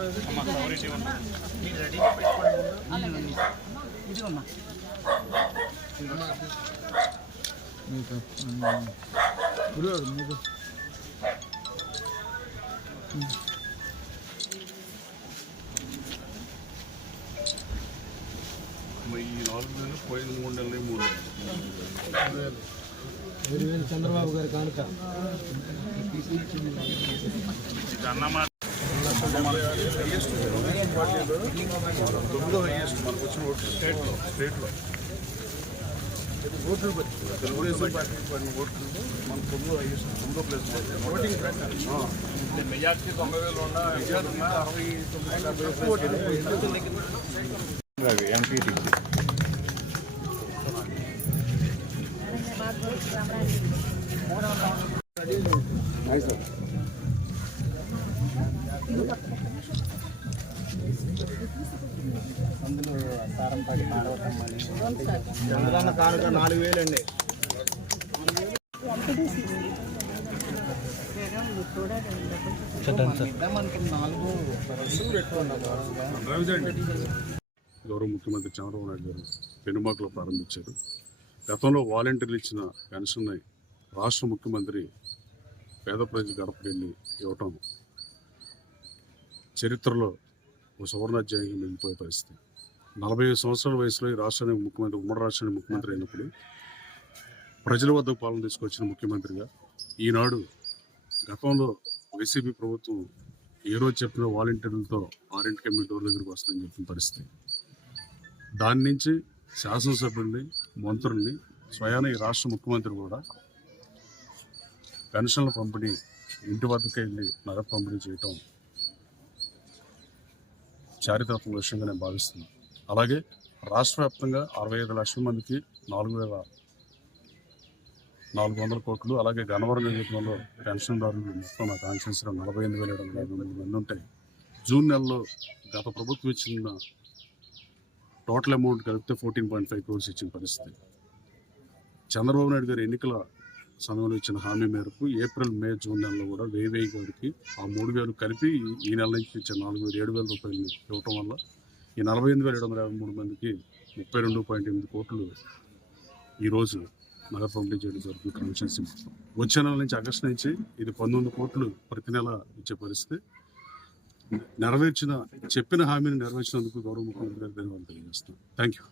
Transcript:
మీరు రెడీగా పెట్టుకోండి ఇదిగోమ్మా మరి ఈ నాలుగు నెలలు పోయిన మూడు నెలలు మూడు నెలలు చంద్రబాబు గారి కానుక తొమ్మిదో హైయెస్ట్ మనకు వచ్చిన ఓట్లు స్టేట్లో స్టేట్లో ఓట్లు తెలుగుదేశం పార్టీ పడిన ఓట్లు మన తొమ్మిదో హైయెస్ట్ తొమ్మిదో ప్లేస్ ఓటింగ్ మెజార్టీ తొంభై వేలు ఉన్న మెజార్టీ అరవై తొమ్మిది ఎంపీటీ అందులో నాలుగు వేలు అండి గౌరవ ముఖ్యమంత్రి చంద్రబాబు నాయుడు గారు పెనుమాకలో ప్రారంభించారు. గతంలో వాలంటీర్లు ఇచ్చిన పెన్షన్ని రాష్ట్ర ముఖ్యమంత్రి పేద ప్రజలు గడపకెళ్ళి ఇవ్వటం చరిత్రలో ఒక సువర్ణాధ్యాయంగా మిగిలిపోయే పరిస్థితి. నలభై ఐదు సంవత్సరాల వయసులో ఈ రాష్ట్రానికి ముఖ్యమంత్రి ఉమ్మడి రాష్ట్రానికి ముఖ్యమంత్రి అయినప్పుడు ప్రజల వద్దకు పాలన తీసుకొచ్చిన ముఖ్యమంత్రిగా ఈనాడు గతంలో వైసీపీ ప్రభుత్వం ఏ రోజు చెప్పిన వాలంటీర్లతో ఆరింటికి మీ డోర్ దగ్గరికి వస్తుందని చెప్పిన పరిస్థితి. దాని నుంచి శాసనసభ్యుల్ని మంత్రుల్ని స్వయాన ఈ రాష్ట్ర ముఖ్యమంత్రి కూడా పెన్షన్ల పంపిణీ ఇంటి వద్దకు వెళ్ళి నగదు పంపిణీ చేయటం చారిత్రాత్మక విషయంగా నేను భావిస్తున్నాను అలాగే రాష్ట్ర వ్యాప్తంగా అరవై ఐదు లక్షల మందికి నాలుగు వేల నాలుగు వందల కోట్లు అలాగే గన్నవరం నియోజకవర్గంలో పెన్షన్దారులు మొత్తం నా కాన్షియన్స్లో నలభై ఎనిమిది వేల ఏడు వందల యాభై ఎనిమిది మంది ఉంటాయి జూన్ నెలలో గత ప్రభుత్వం ఇచ్చిన టోటల్ అమౌంట్ కలిపితే ఫోర్టీన్ పాయింట్ ఫైవ్ క్రోర్స్ ఇచ్చిన పరిస్థితి. చంద్రబాబు నాయుడు గారు ఎన్నికల సంఘం ఇచ్చిన హామీ మేరకు ఏప్రిల్ మే జూన్ నెలలో కూడా వెయ్యి వెయ్యి గారికి ఆ మూడు వేలు కలిపి ఈ- నెల నుంచి ఇచ్చే నాలుగు వేలు ఏడు వేల రూపాయలు ఇవ్వటం వల్ల ఈ నలభై ఎనిమిది వేల ఏడు వందల యాభై మూడు మందికి ముప్పై రెండు పాయింట్ ఎనిమిది కోట్లు ఈరోజు నగర పంపిణీ చేయడం జరుగుతుంది కాన్స్టిట్యూన్సీ మొత్తం వచ్చే నెల నుంచి ఆగస్టు నుంచి ఇది పంతొమ్మిది కోట్లు ప్రతి నెల ఇచ్చే పరిస్థితి. నెరవేర్చిన చెప్పిన హామీని నెరవేర్చినందుకు గౌరవ ముఖ్యమంత్రి గారికి ధన్యవాదాలు తెలియజేస్తున్నాను థ్యాంక్ యూ